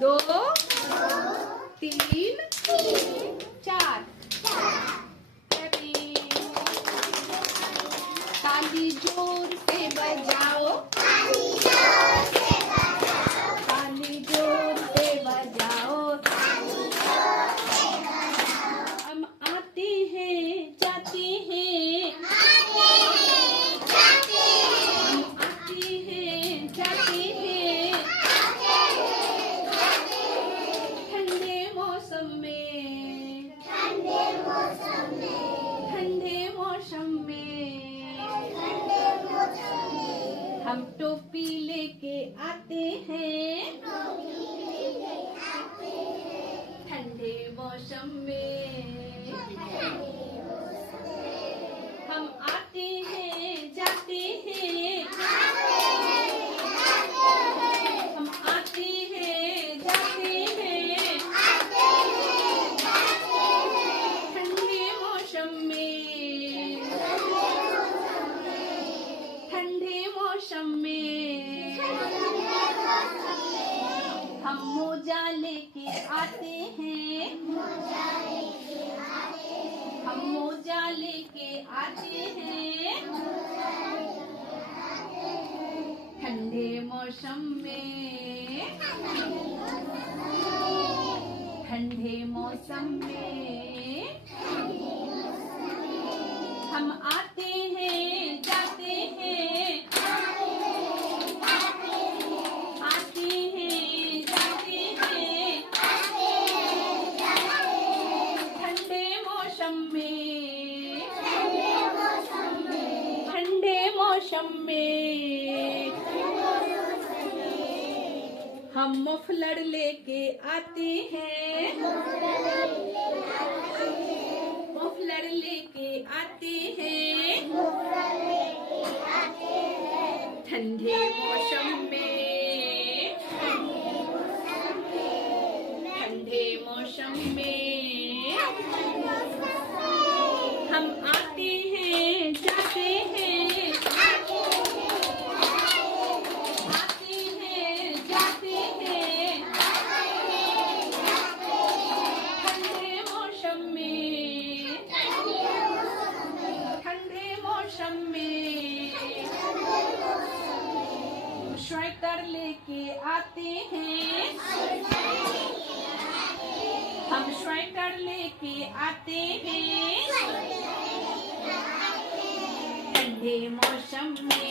दो, तीन, चार। ताली जोर से बजाओ, ताली जोर से बजाओ। हम आते हैं जाते हैं, हम आते हैं जाते हैं, ठंडे मौसम में, ठंडे मौसम में। हम टोपी लेके आते हैं ठंडे मौसम में। हम आते हैं जाते हैं, हम आते हैं जाते हैं, ठंडे मौसम में, ठंडे मौसम में। हम मोजा लेके आते हैं, हम मोजा लेके आते हैं ठंडे मौसम में, ठंडे मौसम में। हम आते हैं जाते हैं, आते हैं जाते हैं, ठंडे मौसम में, ठंडे मौसम में। हम मफलर लेके आते हैं, मफलर लेके आते हैं ठंडे मौसम में, ठंडे मौसम में। हम आते हैं जाते हैं, आते हैं जाते हैं, ठंडे मौसम में, ठंडे मौसम में। स्वेटर लेके आते हैं, हम स्वेटर लेके आते हैं ठंडे मौसम में।